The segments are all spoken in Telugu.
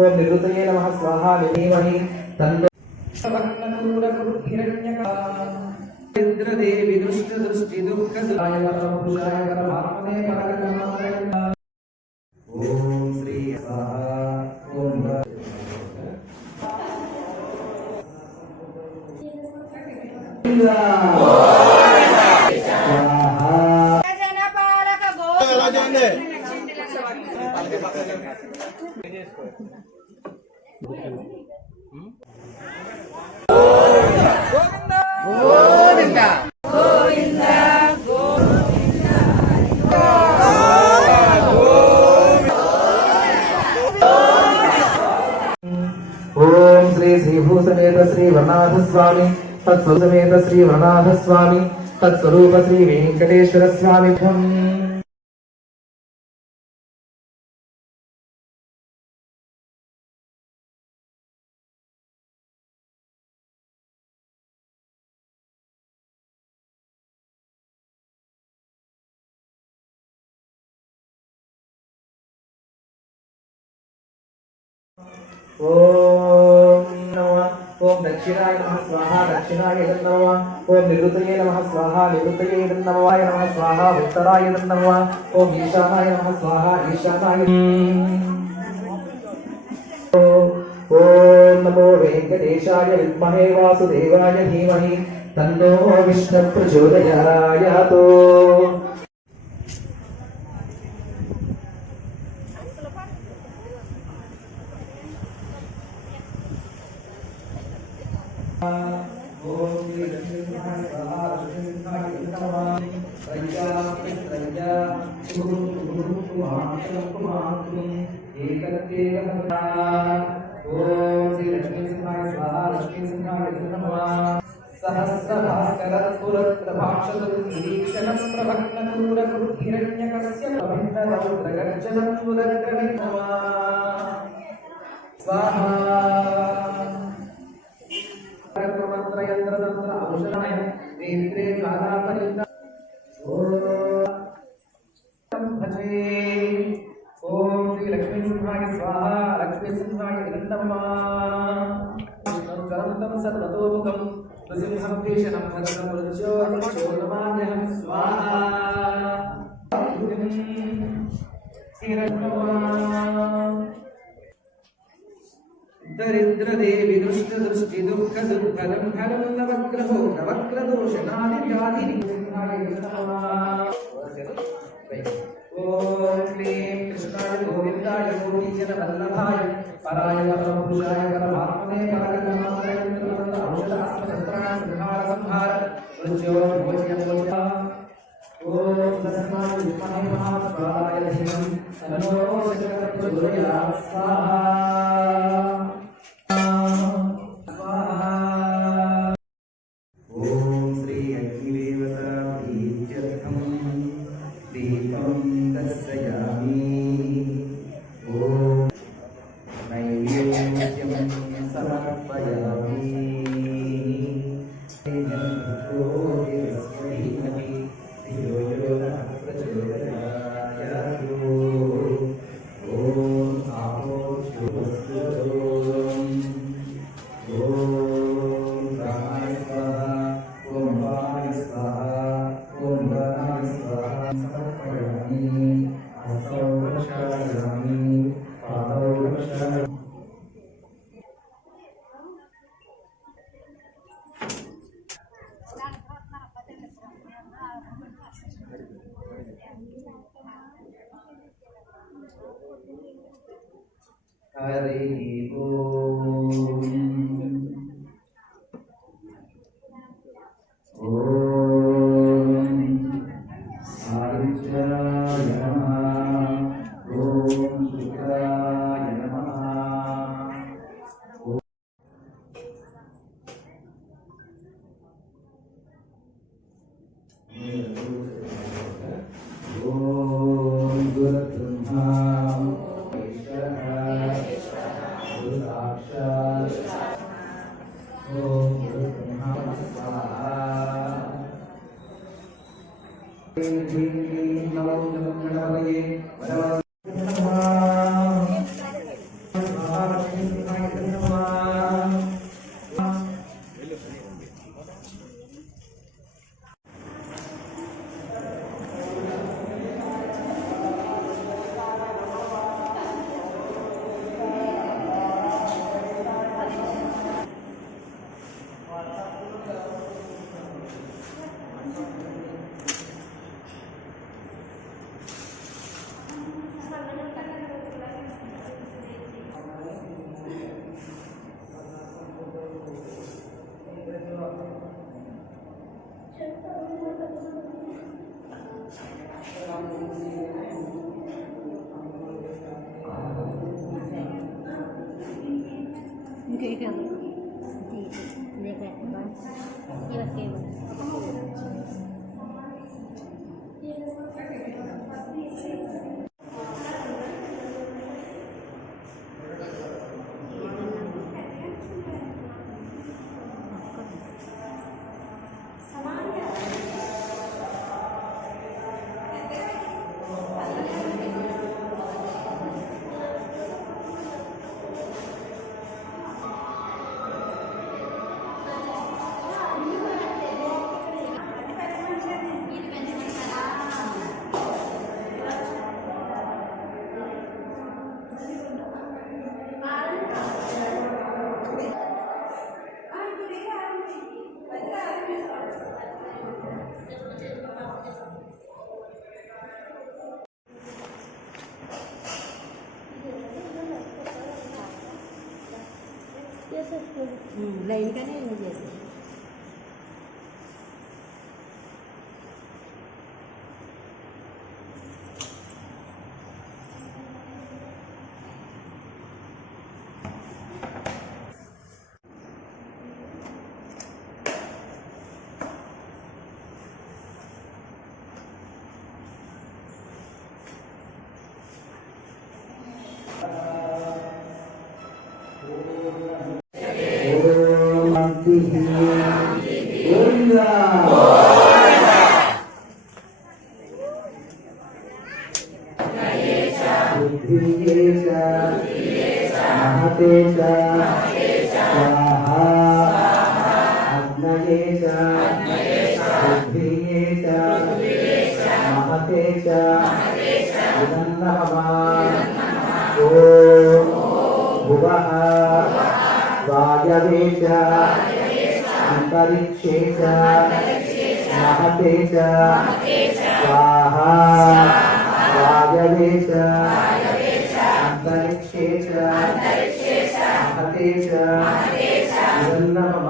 ओम निरुतये नमः स्वाहा निधीमहि तन्नो इंद्रदेवी दुष्ट दृष्टि दुःख दुराय परमपुरुषाय परमात्मने परगतमात्रय ओम श्री स्वाहा ओम ओम श्री श्रीभू समेत श्री वरनाथ स्वामी तत्स्वरूप समेत श्री वरनाथ स्वामी तत्स्वरूप श्री वेंकटेश्वर स्वामी ओम नमः ओम दक्षिणाय नमः स्वाहा दक्षिणाय नमः ओम निरुतये नमः स्वाहा निरुतये नमः स्वाहा उत्तराय नमः ओम ईशानाय नमः स्वाहा ईशानाय ओम नमो वेंकटेशाय विद्महे वासुदेवाय धीमहि तन्नो विष्णुः प्रचोदयात् ओम श्री लक्ष्मी स्वाहा लक्ष्मी नमः प्रज्ञा प्रज्ञा एकत्वेकमता ओम श्री लक्ष्मी स्वाहा लक्ष्मी नमः सहस्रभास्करस्फुरत्प्रभाषदुर्निरीक्षणं प्रभक्तदूरकृतिरण्यकस्य स्वाहा मंत्रयंत्रतंत्र औषधाय नेत्रे ज्वालापरिता ओम भजे ओम श्री लक्ष्मी सिंहाय स्वाहा लक्ष्मी सिंहाय नमः करंतं सर्वतोमुखं नृसिंहं देशनं सर्वमृत्योर्मोक्षोन्मान्यं स्वाहा दरिद्र देवी दुष्ट दृष्टि दुःख दुर्फलं फलं नवग्रहो नवग्रदोषनादि व्याधि ओम क्लीं कृष्णाय गोविंदाय गोपीजन वल्लभाय पराय परमपुरुषाय परमात्मने परगतमात्रय औषधास्त्रशस्त्राणां संहार संहार मृत्योर्मोचय मोचय ओम तस्मै विद्महे महास्वाहाय धीमहि तन्नो विष्णुः प्रचोदयात् स्वाहा हरि ओम ओम आदित्याय नमः ओम शुक्राय नमः ओम गुरुब्रह्मा नमो गणपतये లైన్గానే చేస్తాను. अंतरिक्षे च महते च स्वाहा वायवे च अंतरिक्षे च महते च नमः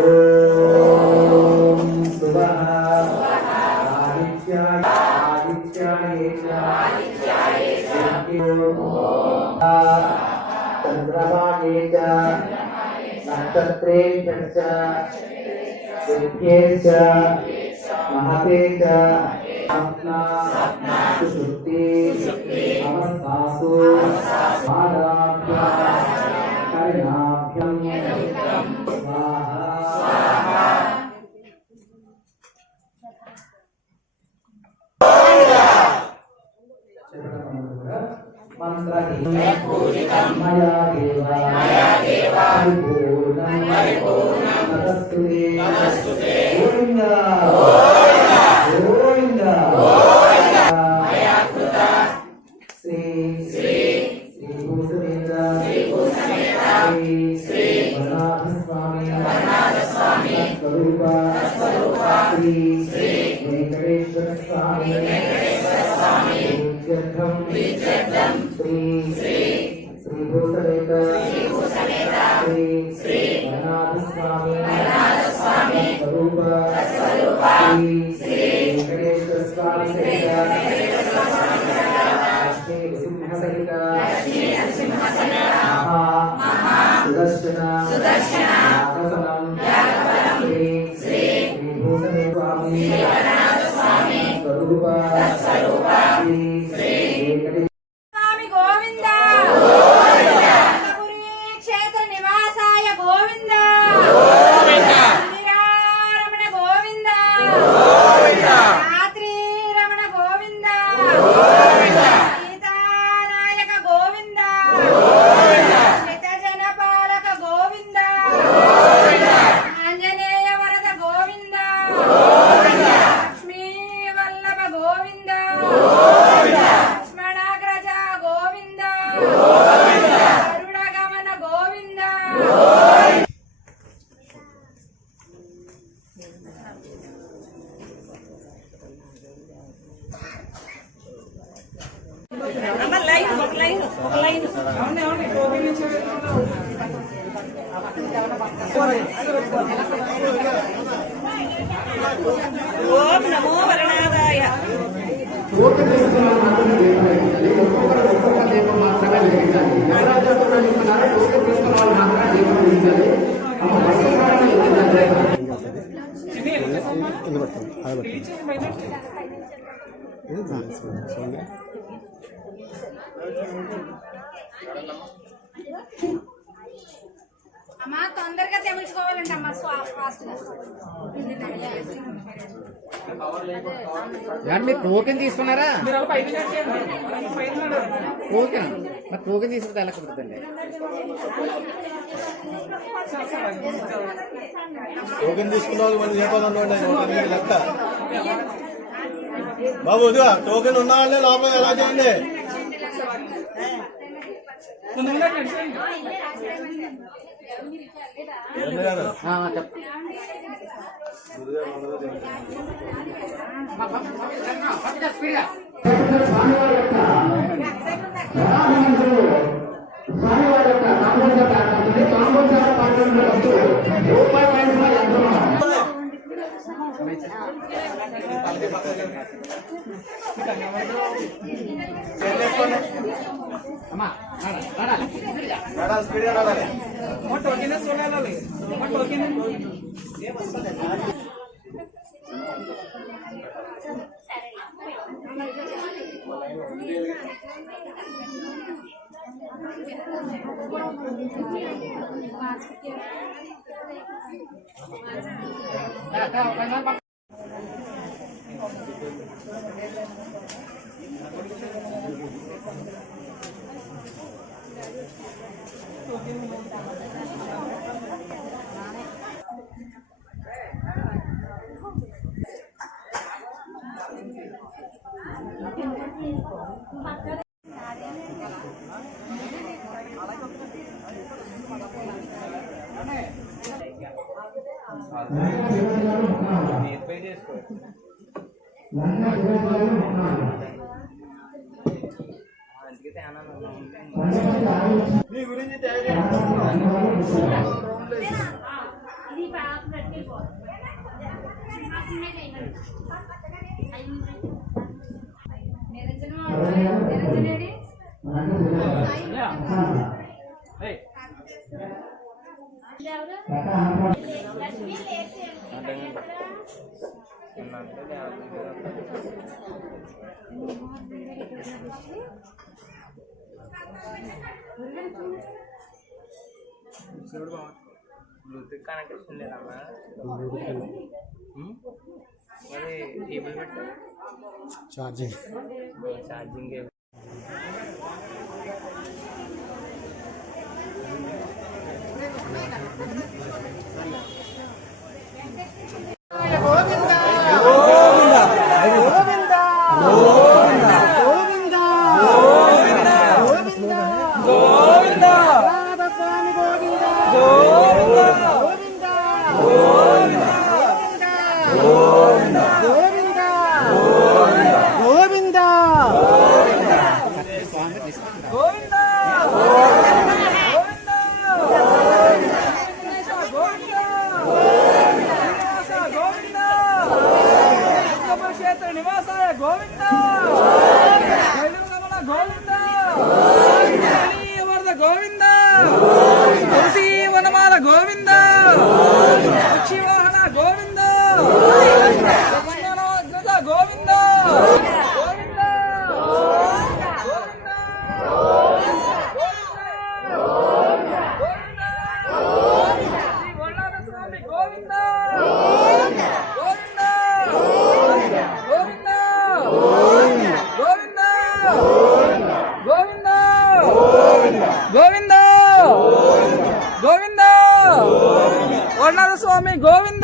ओम सुबह आदित्याय च चंद्रमाये च नक्षत्रेभ्यः च सिद्धेश्च महते च सप्ना सुषुप्ति अवस्थासु आदाभ्यः करुणाभ्यं स्वाहा मंत्रहीनं मया देवा परिपूर्णं नमस्तुते गोविन्द गोविन्द मया कृता श्री भूषणेन्द्र श्री वरनाथ स्वामी स्वरूप श्री वेंकटेश्वर स्वामी प्रीत्यर्थम श्री भूषणेन्द्र श्री वरनाथ स्वामी स्वरूप श्री वेंकटेश्वर स्वामी सहित सुदर्शन श्री भूषणेन्द्र स्वामी स्वरूप श्री स्वामी गोविंद अनंतपुरी क्षेत्र निवासाय गोविंद रमण गोविंद रात्रि रमण गोविंद सीतानायक गोविंद श्रितजन पालक गोविंद आंजनेय वरद गोविंद लक्ष्मी वल्लभ गोविंद लक्ष्मणाग्रज गोविंद गरुडगमन गोविंद ఓం నమో వరణాయ అయ్యా. టోకెన్ తీసుకున్న వాళ్ళు మాత్రమే దీపం వెలిగించాలి. ఒక్కొక్కరు ఒక్కొక్క దీపం మాత్రమే వెలిగించాలి. ఎవరైతే టోకెన్ తీసుకున్నారో టోకెన్ తీసుకున్న వాళ్ళు మాత్రమే దీపం వెలిగించాలి. అమ్మా తొందరగా తెమిల్చుకోవాలంటే అమ్మా ఫాస్ట్గా. మీరు టోకెన్ తీసుకున్నారా? టోకెన్ మరి టోకెన్ తీసుకుంటే ఎలా కుదురుతుంది? టోకెన్ తీసుకున్న వాళ్ళు మంది లెక్క బాబు ఇదిగా టోకెన్ ఉన్న వాళ్ళే లోపల ఎలా చేయండి. స్పీడ్ మీ గురించి నిరంజనేడి బ్లూటూత్ కనెక్షన్ లేదమ్మా. మరి కేబుల్ పెట్టాలి ఛార్జింగ్. గోవింద గోవింద గోవింద గోవింద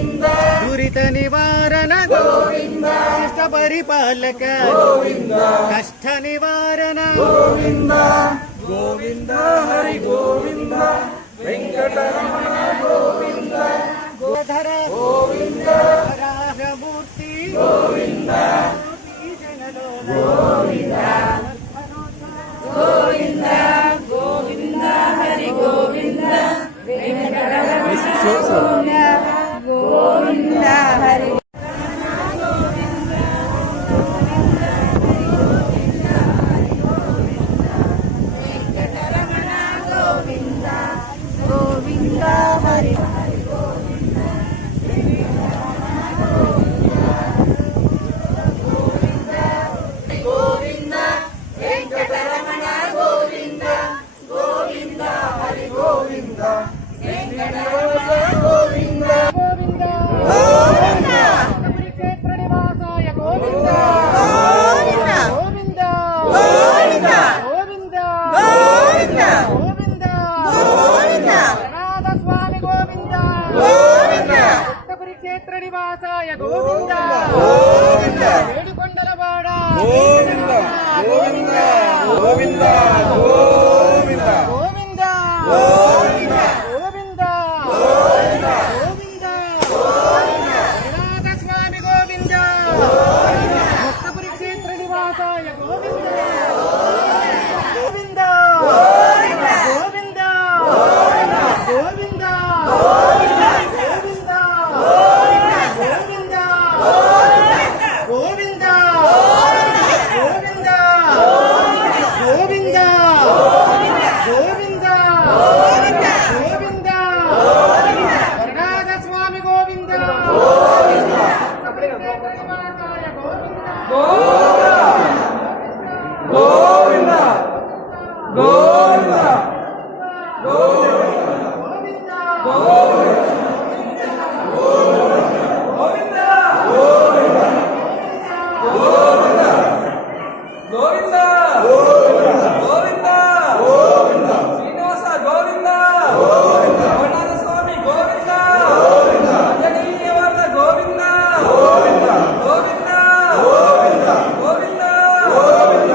దురిత నివారణ ఇష్ట పరిపాలక కష్ట నివారణ గోవింద హరి గోవింద వెంకటరమణ గోవింద గోధర గోవింద వరాహమూర్తి గోవింద గోవింద గోవింద గోవింద హరి గోవింద గోవింద హరి గోవింద హరి గోవింద వెంకటరమణ గోవింద గోవింద హరి గోవింద వెంకటరమణ గోవింద గోవింద గోవింద క్షేత్ర నివాసాయ గోవింద గోవింద గోవింద గోవింద గోవింద గోవింద గోవింద గోవింద జగన్నాథ స్వామి గోవింద గోవింద క్షేత్ర నివాసాయ గోవింద గోవింద ఏడుకొండలవాడ గోవింద గోవింద గోవింద గోవింద గోవింద గోవింద గోవింద గోవింద గోవింద జగన్నాథ స్వామి గోవింద ముక్తపురి క్షేత్ర నివాసాయ గోవింద గోవింద గోవింద గోవింద గోవింద గోవింద గోవింద గోవింద గోవింద గోవింద గోవింద వరనాథ స్వామి గోవింద గోవింద గోవింద గోవింద గోవింద శ్రీనివాస గోవింద గోవింద స్వామి గోవింద అంజనీయ వరద గోవింద గోవింద గోవింద గోవింద గోవింద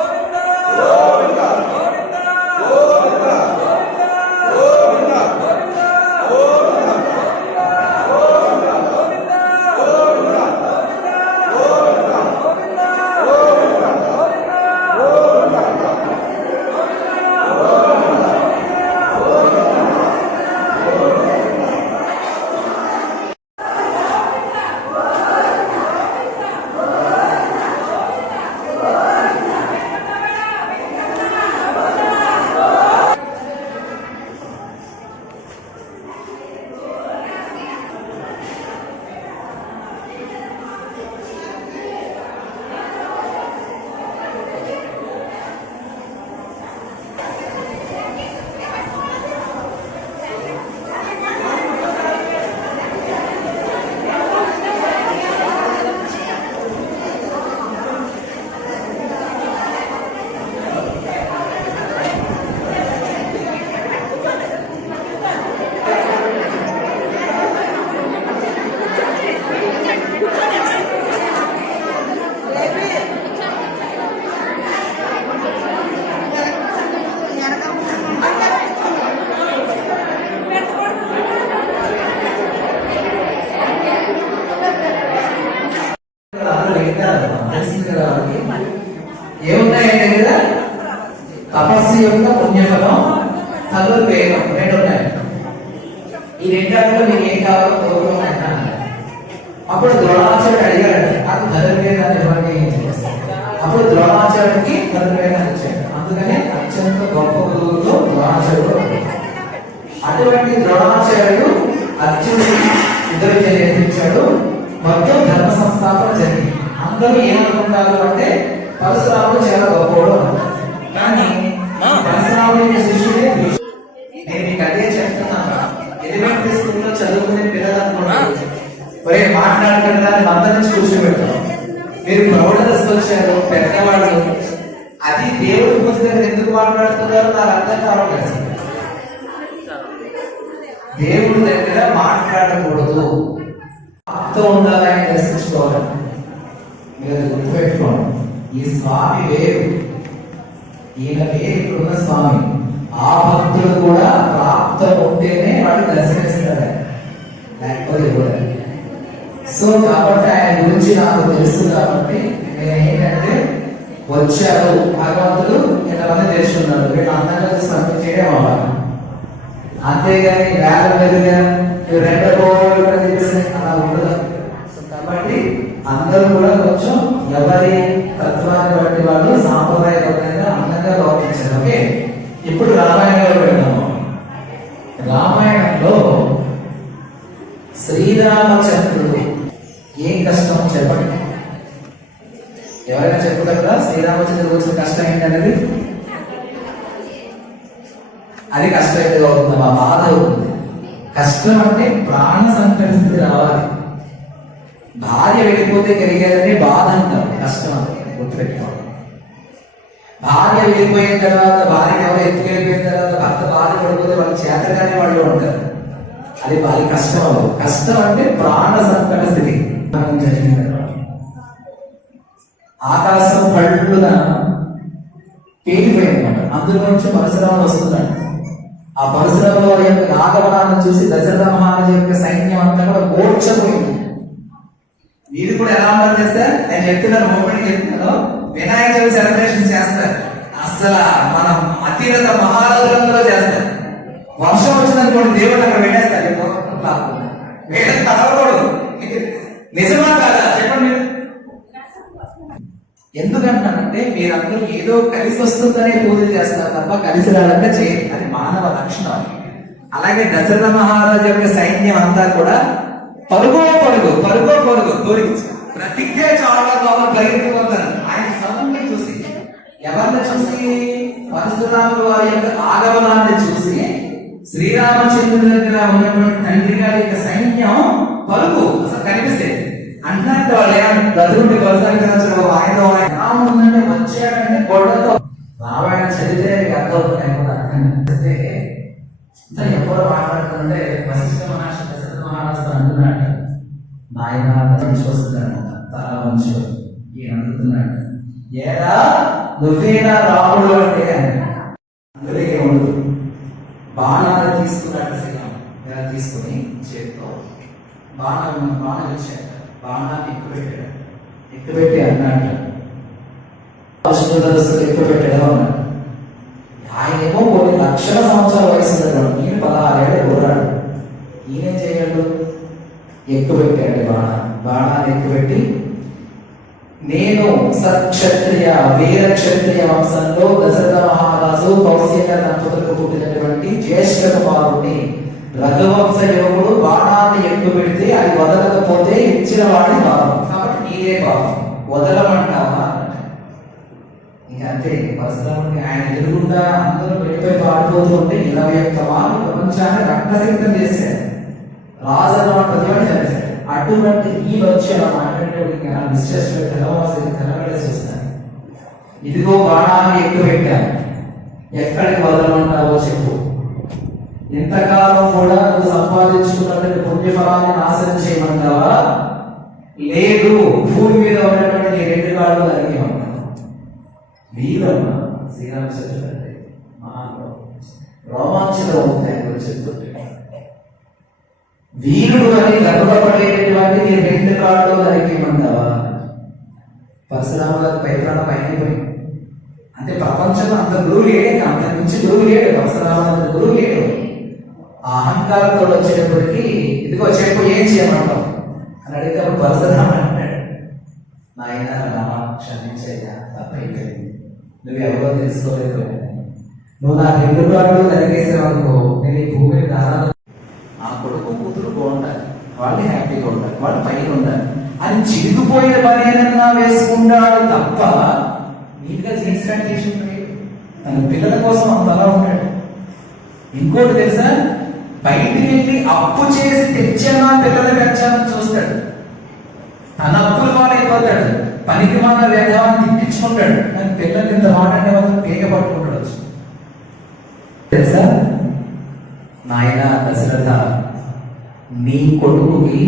గోవింద గోవింద గోవింద గోవింద గోవింద ఏమున్నాయంటే కదా తపస్సు యొక్క పుణ్యఫలం తల్లు వేగం రెండు ఉన్నాయి. ఈ రెండాటిలో మీకు ఏం కావాలో కోరుకోమని అప్పుడు ద్రోణాచార్యుడు అడిగాడండి నాకు ధనుర్వేదాన్ని ఇవ్వండి. అప్పుడు ద్రోణాచార్యుడికి ధనుర్వేదాన్ని ఇచ్చాడు. అందుకనే అత్యంత గొప్ప గురువులో ద్రోణాచార్యుడు. అటువంటి ద్రోణాచార్యుడు అర్జునుడికి ఇద్దరు నేర్పించాడు. మొత్తం ధర్మ సంస్థాపన జరిగింది. అందరూ ఏమనుకుంటారు అంటే పరశురాముడు చాలా గొప్పవాడు అన్నారు. కానీ పరశురాముడి శిష్యుడే నేను మీకు అదే చెప్తున్నాను. ఎలిమెంటరీ స్కూల్లో చదువుకునే పిల్లలు అనుకున్నాను ఒరే మాట్లాడకుండా మందరి నుంచి కూర్చోబెడతాం. మీరు ప్రౌఢ దశకు వచ్చారు పెద్దవాళ్ళు. అది దేవుడి పూజ దగ్గర ఎందుకు మాట్లాడుతున్నారో నాకు అర్థం కావట్లేదు. దేవుడి దగ్గర మాట్లాడకూడదు. ఆత్మతో ఉండాలని దర్శించుకోవాలంటే మీరు అది గుర్తుపెట్టుకోండి. ఈ స్వామి వేరు, ఈయన వేరు, ఇప్పుడున్న స్వామి. ఆ భక్తుడు కూడా ప్రాప్తం ఉంటేనే వాడు దర్శనమిస్తాడు, లేకపోతే కూడా. సో కాబట్టి ఆయన గురించి నాకు తెలుసు కాబట్టి నేను ఏంటంటే వచ్చారు భగవంతుడు ఇంతమంది తెలుసుకున్నారు, వీళ్ళు అందంగా చూసి పంపించేయడం అవ్వాలి. అంతేగాని వేల మీదుగా రెండో కూడా తెలిసి అలా ఉండదు. సో కాబట్టి అందరూ కూడా కొంచెం ఎవరి తత్వాన్ని బట్టి వాళ్ళు సాంప్రదాయబద్ధంగా అందంగా ప్రవర్తించారు. ఓకే, ఇప్పుడు రామాయణంలో పెడతాము. రామాయణంలో శ్రీరామచంద్రుడు ఏం కష్టం చెప్పండి, ఎవరైనా చెప్పుతారా? శ్రీరామచంద్రుడు వచ్చిన కష్టం ఏంటనేది, అది కష్టం అయితే అవుతుంది, మా బాధ అవుతుంది. కష్టం అంటే ప్రాణ సంకల్పితి రావాలి. భార్య వెళ్ళిపోతే కలిగేదని బాధ అంటారు, కష్టం అంటే గుర్తుపెట్టుకోవాలి. భార్య వెళ్ళిపోయిన తర్వాత, భార్య ఎవరు ఎత్తుకెళ్ళిపోయిన తర్వాత భర్త భార్య పడిపోతే వాళ్ళు చేతగానే వాళ్ళు ఉంటారు, అది భారీ కష్టం అవ్వదు. కష్టం అంటే ప్రాణ సంకట స్థితి. ఆకాశం పళ్ళున పేలిపోయిందన్నమాట, అందులో నుంచి పరశురాముడు వస్తున్నాడు. ఆ పరశురాముల వారి యొక్క నాగవనాన్ని చూసి దశరథ మహారాజు యొక్క సైన్యం అంతా కూడా ఓడ్చపోయింది. మీరు కూడా ఎలా ఉంటారు చేస్తే, నేను చెప్తున్నాను, ఓపెన్ చెప్తున్నాను, వినాయక చవితి సెలబ్రేషన్ చేస్తారు. అసలు మన అతిరథ మహారాజులందరూ చేస్తారు. వర్షం వచ్చిందనుకోండి, దేవుడు అక్కడ పెట్టేస్తారు. వేరే తడవకూడదు. నిజమా కాదా చెప్పండి మీరు? ఎందుకంటానంటే మీరందరూ ఏదో కలిసి వస్తుందనే పూజ చేస్తారు తప్ప కలిసి రాదంటే చేయరు, అది మానవ లక్షణం. అలాగే దశరథ మహారాజు యొక్క సైన్యం అంతా కూడా పరుగో పరుగు దూరించి ప్రతిజ్ఞ చాలా పరిగెత్తుకుంటారు. ఆయన సభని చూసి, ఎవరిని చూసి? పరశురాముల వారి యొక్క ఆగమనాన్ని చూసి శ్రీరామచంద్రుడి దగ్గర ఉన్నటువంటి తండ్రి గారి యొక్క సైన్యం పలుకు అసలు కనిపిస్తే అంటే వాళ్ళు గదులుండి కొనసాగించాల్సిన వాయిదా రాముందంటే వచ్చాడంటే గొడవతో రామాయణ చదివితే అర్థమవుతుంది. ఎవరో మాట్లాడుతుంటే వశిష్ఠ మహర్షి దశరథ మహారాజు అంటున్నాడు, నాయన మంచి వస్తున్నాడు, చాలా మంచి ఈయన అందుతున్నాడు, ఏరా నువ్వేనా రాముడు అంటే అందులో ఏముండదు. బాణాలు తీసుకున్నాడు శ్రీరాము, ఇలా తీసుకుని చేతితో బాణం ఇచ్చాడు, బాణాన్ని ఎక్కుపెట్టి అన్నాడు, ఎక్కుపెట్టాడు అన్నాడు. ఆయనేమో కొన్ని లక్షల సంవత్సరాల వయసు ఉన్నాడు, ఈయన 16 ఏళ్ళు ఊరాడు. ఈయనేం చేయగలడు? ఎక్కుపెట్టాడు బాణాన్ని ఎక్కుపెట్టి, నేను సత్క్షత్రియ వీర క్షత్రియ వంశంలో దశరథ మహారాజు కౌశల్య దంపతులకు పుట్టినటువంటి జ్యేష్ఠ కుమారుడిని, రఘువంశ యోగుడు బాణాన్ని ఎక్కువ పెడితే అది వదలకపోతే ఇచ్చిన వాడి పాపం, కాబట్టి నీదే పాపం, వదలమంటావా? ఇంకా అంతే. పరశురాముడికి ఆయన ఎదురుగుండా అందరూ వెళ్ళిపోయి పాడిపోతూ ఉంటే 21 మార్లు ప్రపంచాన్ని రక్తసిద్ధం చేశాడు, రాజన్న ప్రతివాడు చేశాడు. అటువంటి ఈ వచ్చాడు చూస్తాను, ఇదిగో బాణాన్ని ఎక్కువ పెట్టాను, ఎక్కడికి వదలమంటావో చెప్పు. ఇంతకాలం కూడా నువ్వు సంపాదించుకున్నటువంటి పుణ్యఫలాన్ని నాశనం చేయమంటావా? లేదు, భూమి మీద ఉన్నటువంటి 2 కాళ్ళు నరికేమంటావు. వీరమ్మ శ్రీరామచంద్రుడు అంటే రోమాంచనం అవుతాయి చెప్తుంటే, వీరుడు అని గర్వపడేటువంటి 2 కాళ్ళు నరికేమంటావా? పరశురాముల పైప్రాణ పైన అంటే ప్రపంచంలో అంత గురువు లేడే, అంత నుంచి గురువు లేడు, పరశురాముల గురువు లేడు. ఆ అహంకారంతో వచ్చేటప్పటికి ఇదిగో చెప్పు ఏం చేయమంటావు అని అడిగితే పరశురాముడు అంటాడు, నాయన రామ క్షమించయ్యా, తప్పైపోయింది, నువ్వెవరో తెలుసుకోలేదు, నువ్వు నా 2 కాళ్ళు నరికేసావు అనుకో, నేను ఈ భూమిని దారాలు, ఆ కొడుకు కూతురు బాగుండాలి, వాళ్ళు హ్యాపీగా ఉండాలి, వాళ్ళు పైన ఉండాలి అని చిరిగిపోయిన పని ఏదన్నా వేసుకుంటాడు తప్ప నీట్గా జీన్స్ ప్యాంట్ చేసి తన పిల్లల కోసం అంతలా ఉంటాడు. ఇంకోటి తెలుసా, బయటికి వెళ్ళి అప్పు చేసి తెచ్చానా పిల్లలకి వచ్చానని చూస్తాడు, తన అప్పుల వాళ్ళు అయిపోతాడు, పనికి మన వేదాన్ని తిప్పించుకుంటాడు, కానీ పిల్లలు ఇంత మాట్లాడే వాళ్ళు పేగ పట్టుకుంటాడు వచ్చి. తెలుసా, నాయన దశరథ, నీ కొడుకుకి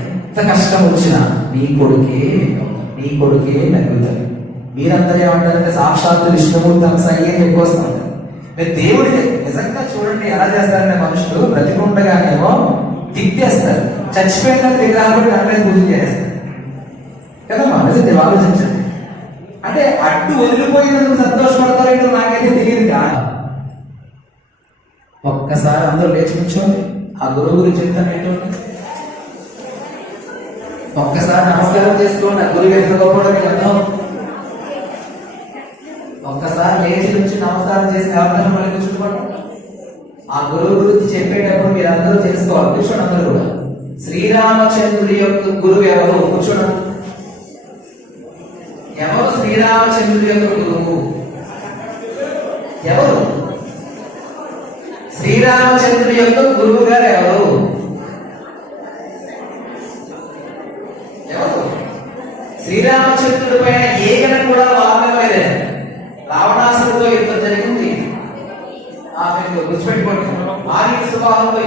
ఎంత కష్టం వచ్చినా నీ కొడుకే నెగ్గుతాడు. మీరందరూ ఏమంటారంటే సాక్షాత్తు విష్ణుమూర్తి అంశ అయ్యే ఎక్కువస్తాం. మీరు దేవుడికి నిజంగా చూడండి ఎలా చేస్తారంటే మనుషులు బ్రతికుండగానేమో తిట్టేస్తారు, చచ్చిపోయిన విగ్రహాలు కూడా దాని మీద పూజ చేస్తారు కదమ్మా. నిజంగా ఆలోచించండి. అంటే అడ్డు వదిలిపోయినందుకు సంతోషపడతారో ఏంటో నాకైతే తెలియదు. ఒక్కసారి అందరూ లేచి కూర్చోండి. ఆ గురువు గురించి చెప్తాను ఏంటో ఒక్కసారి నమస్కారం చేసుకోండి. ఆ గురువు ఎంత గొప్పడో అర్థం. ఒక్కసారి లేచి నుంచి నమస్కారం చేసి అవసరం మళ్ళీ కూర్చోండి. ఆ గురువు గురించి చెప్పేటప్పుడు మీరు అందరూ తెలుసుకోవాలి. కూర్చోండి అందరూ కూడా. శ్రీరామచంద్రుడి యొక్క గురువు ఎవరు? కూర్చోండి. ఎవరు శ్రీరామచంద్రుడి యొక్క గురువు? ఎవరు? శ్రీరామచంద్రుడి యొక్క గురువు గారు ఎవరు? ఎవరు? శ్రీరామచంద్రుడి పైన ఏకన కూడా వాదనలేదే. రావణాసురుడితో యుద్ధం జరిగింది. గుర్తుపెట్టుకోండి. ఆర్య స్వభావంలో